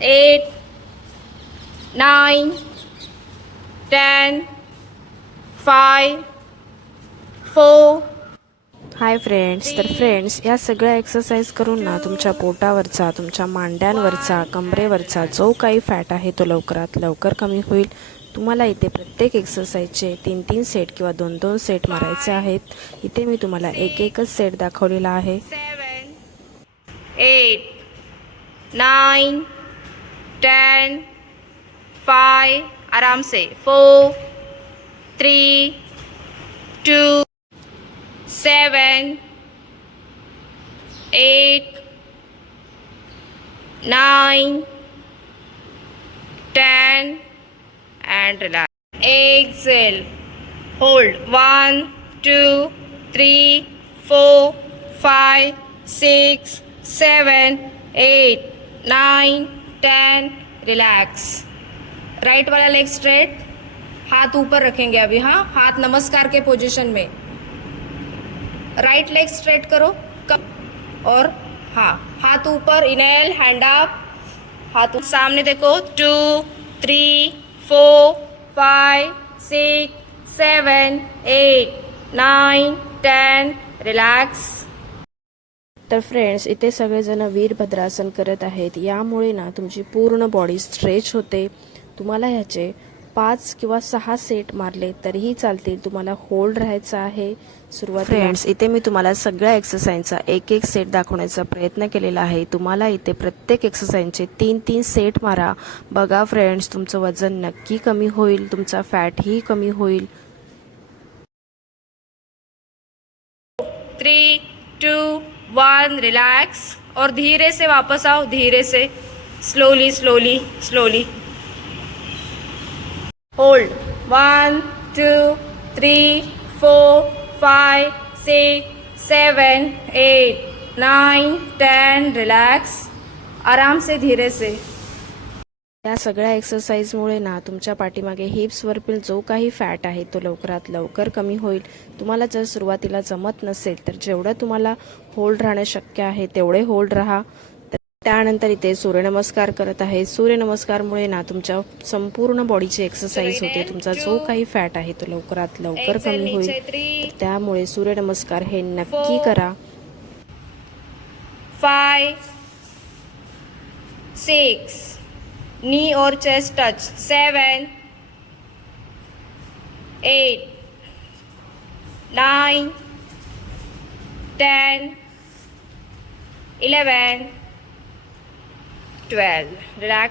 eight, nine, ten, five, four, hi friends तर friends या सगळ्या एक्सरसाइज करून ना तुमच्या पोटावरचा तुमच्या मांड्यांवरचा कमरेवरचा जो काही फॅट आहे तो लवकरात लवकर कमी होईल. तुम्हाला इथे प्रत्येक एक्सरसाइजचे तीन तीन सेट किंवा दोन दोन सेट मारायचे आहेत. इथे मी तुम्हाला एक एकच सेट दाखवलेला आहे. Seven, eight, टेन फाइव आराम से four three two seven eight nine ten and relax exhale hold one two three four five, six, seven, eight, nine, ten. Relax right वाला लेग स्ट्रेट हाथ ऊपर रखेंगे अभी हाँ? हाथ नमस्कार के पोजीशन में. राइट लेग स्ट्रेट करो, कम, और हाँ हाथ ऊपर इनहेल हैंड अप हाथ सामने देखो two three four five six seven eight nine ten relax तर फ्रेंड्स इथे सगळेजण वीरभद्रासन करत आहेत. यामुळे ना तुमची पूर्ण बॉडी स्ट्रेच होते. तुम्हाला ह्याचे पाच किंवा सहा सेट मारले तरीही चालतील. तुम्हाला होल्ड राहायचं आहे. सुरुवात फ्रेंड्स इथे मी तुम्हाला सगळ्या एक्सरसाइजचा एक एक सेट दाखवण्याचा प्रयत्न केलेला आहे. तुम्हाला इथे प्रत्येक एक्सरसाइजचे तीन तीन सेट मारा. बघा फ्रेंड्स तुमचं वजन नक्की कमी होईल. तुमचा फॅटही कमी होईल. थ्री टू वन रिलैक्स और धीरे से वापस आओ, धीरे से। Slowly slowly slowly. Hold one two three four five six seven eight nine ten relax आराम से, धीरे से। या सगळ्या एक्सरसाइजमुळे ना तुमच्या पाठीमागे हिप्सवरील जो काही फॅट आहे तो लवकरात लवकर कमी होईल. तुम्हाला जर सुरुवातीला जमत नसेल तर जेवढं तुम्हाला होल्ड राहणं शक्य आहे तेवढे होल्ड राहा. तर त्यानंतर इथे सूर्यनमस्कार करत आहे. सूर्यनमस्कारमुळे ना तुमच्या संपूर्ण बॉडीची एक्सरसाइज होते. तुमचा जो काही फॅट आहे तो लवकरात लवकर कमी होईल. त्यामुळे सूर्यनमस्कार हे नक्की करा. five, six, knee or chest touch, seven, eight, nine, ten, eleven, twelve. Relax.